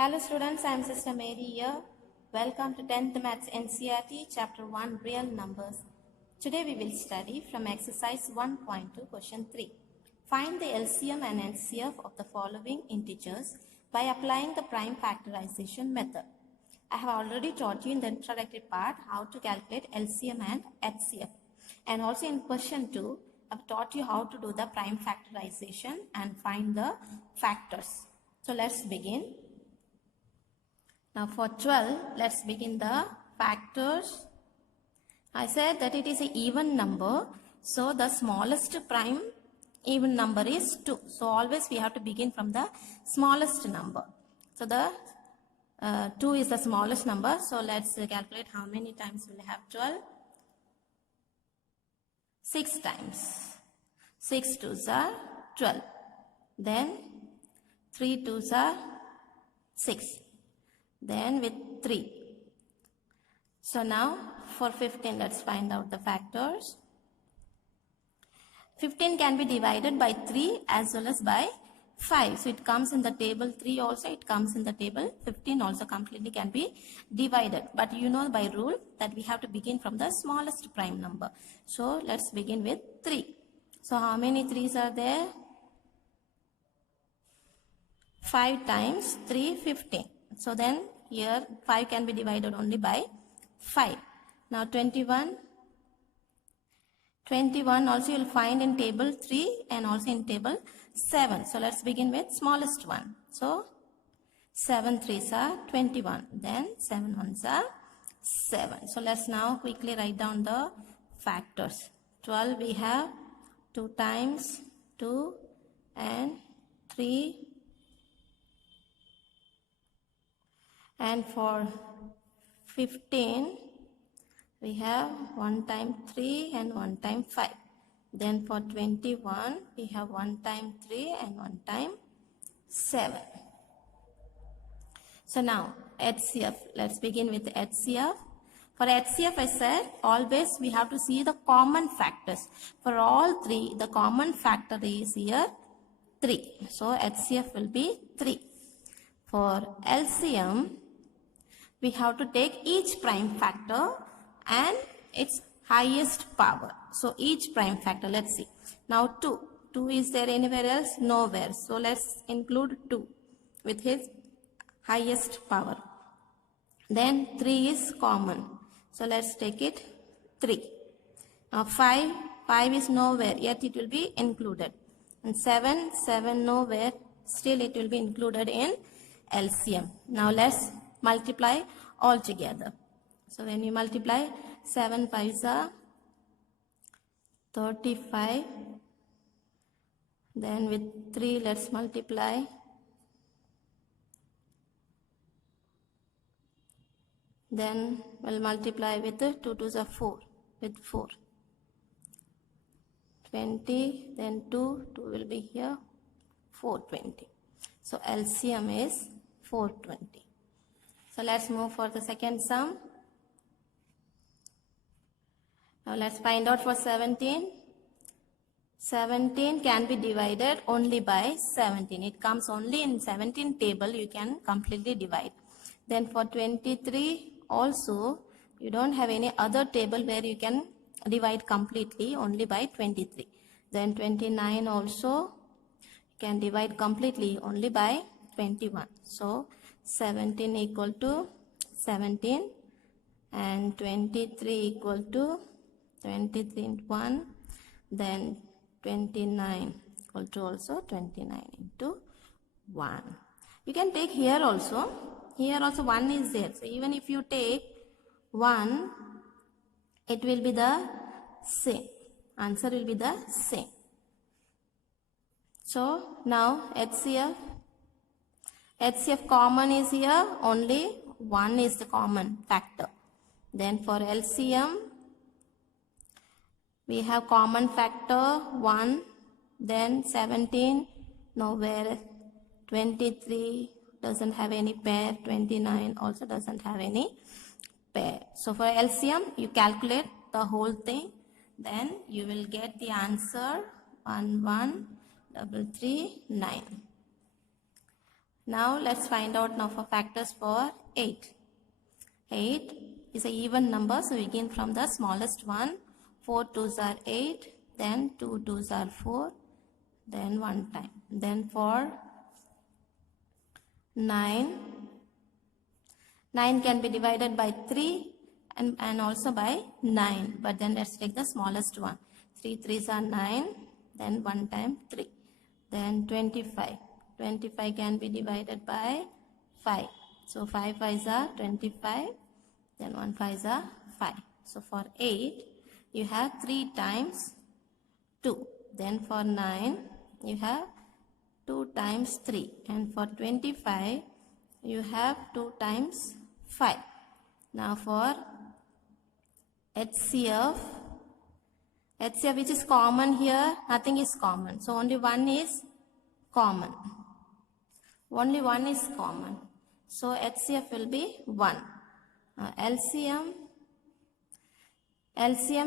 Hello students, I am Sister Mary here. Welcome to 10th Maths NCERT Chapter 1 Real Numbers. Today we will study from exercise 1.2 question 3. Find the LCM and HCF of the following integers by applying the prime factorization method. I have already taught you in the introductory part how to calculate LCM and HCF. And also in question 2, I have taught you how to do the prime factorization and find the factors. So let's begin. Now for 12, let's begin the factors. I said that it is an even number. So the smallest prime even number is 2. So always we have to begin from the smallest number. So the 2 is the smallest number. So let's calculate how many times we'll have 12. 6 times. 6 2s are 12. Then 3 2s are 6. Then with 3. So now for 15, let's find out the factors. 15 can be divided by 3 as well as by 5. So it comes in the table 3 also, it comes in the table 15 also, completely can be divided. But you know by rule that we have to begin from the smallest prime number. So let's begin with 3. So how many 3's are there? 5 times 3, 15. So then here 5 can be divided only by 5. Now 21. 21 also you will find in table 3 and also in table 7. So let's begin with smallest one. So 7 3's are 21. Then 7 1's are 7. So let's now quickly write down the factors. 12 we have 2 times 2 and 3. And for 15, we have 1 time 3 and 1 time 5. Then for 21, we have 1 time 3 and 1 time 7. So now, HCF. Let's begin with HCF. For HCF, I said, always we have to see the common factors. For all 3, the common factor is here 3. So HCF will be 3. For LCM, we have to take each prime factor and its highest power. So each prime factor, let's see. Now 2. 2 is there anywhere else? Nowhere. So let's include 2 with his highest power. Then 3 is common. So let's take it 3. Now 5. 5 is nowhere, yet it will be included. And 7. 7 nowhere, still it will be included in LCM. Now let's multiply all together. So when you multiply 7 5's are 35. Then with 3 let's multiply. Then we'll multiply with 2 2's are 4 with 4. 20. Then 2 will be here 420. So LCM is 420. So let's move for the second sum. Now let's find out for 17. 17 can be divided only by 17. It comes only in 17 table, you can completely divide. Then for 23 also, you don't have any other table where you can divide completely, only by 23. Then 29 also, you can divide completely only by 21. So 17 equal to 17 and 23 equal to 23 into 1. Then 29 equal to also 29 into 1. You can take here also. Here also 1 is there. So even if you take 1, it will be the same. Answer will be the same. So now HCF. HCF common is here, only 1 is the common factor. Then for LCM, we have common factor 1, then 17, nowhere, 23 doesn't have any pair, 29 also doesn't have any pair. So for LCM, you calculate the whole thing, then you will get the answer 1 1 3 3 9. Now let's find out now for factors for 8. 8 is an even number, so we begin from the smallest one. 4 2s are 8, then 2 2s are 4, then 1 time. Then for 9, 9 can be divided by 3 and also by 9, but then let's take the smallest one. 3 3s are 9, then 1 time 3. Then 25. 25 can be divided by 5. So 5 5s are 25, then 1 5s are 5. So for 8, you have 3 times 2. Then for 9, you have 2 times 3. And for 25, you have 2 times 5. Now for HCF which is common here, nothing is common. So only one is common. Only one is common. So HCF will be 1. LCM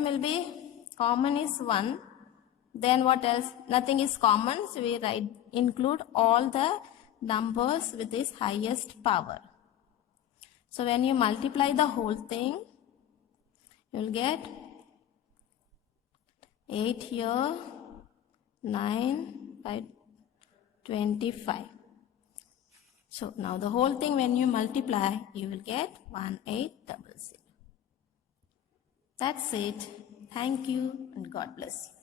will be common is 1. Then what else? Nothing is common. So we include all the numbers with this highest power. So when you multiply the whole thing, you will get 8 here, 9 by 25. So now the whole thing when you multiply, you will get 1800. That's it. Thank you and God bless you.